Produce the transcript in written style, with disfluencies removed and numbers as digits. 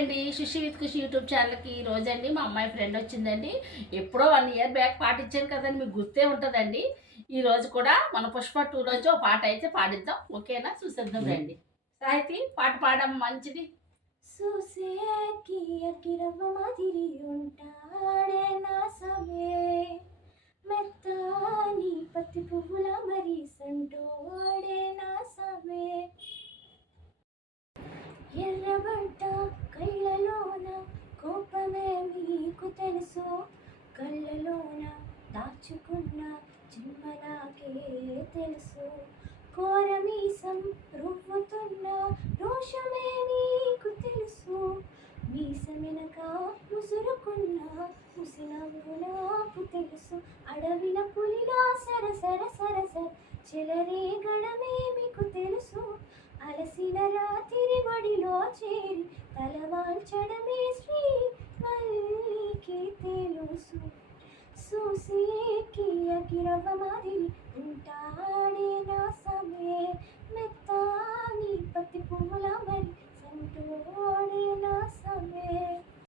అండి. Sushee with Kushi YouTube ఛానల్‌కి ఈరోజండి మా అమ్మాయి ఫ్రెండ్ వచ్చిందండి. ఎప్పుడో 1 ఇయర్ బ్యాక్ పాటించాను కదండీ! మీకు గుర్తే ఉంటదండి. ఈరోజు కూడా మన 'పుష్ప 2' రోజు ఓ పాట అయితే పాడిద్దాం. ఓకేనా? చూసేద్దాం రండి. సాహితీ పాట పాడమ్మా మంచిది. చూసేకి అకిరవ్వ మాదిరి ఉంటాడే నా సమే మెత్తాని పత్తి పువ్వుల మరి సంటోడే నా సమే ఎర్రబడ్డ కళ్ళలోన కోపమే మీకు తెలుసు కళ్ళలోన దాచుకున్న చిమ్మ నాకే తెలుసు కోరమీసం రువ్వుతున్న రోషమే నీకు తెలుసు మీసమెనక ముసురుకున్న ముసినవ్వు నాకు తెలుసు అడవిల పులిలా సరసర సరసర చెలరే గడమే మీకు తెలుసు అలసిన రాత్రి మడిలో చేరి తలవాల్చడమే శ్రీ మల్లికి తెలుసు సూసేకి అకిరవ్వ మాదిరి ఉంటాడే నా సమే మెత్తాని పత్తి పువ్వుల మరి సంటోడే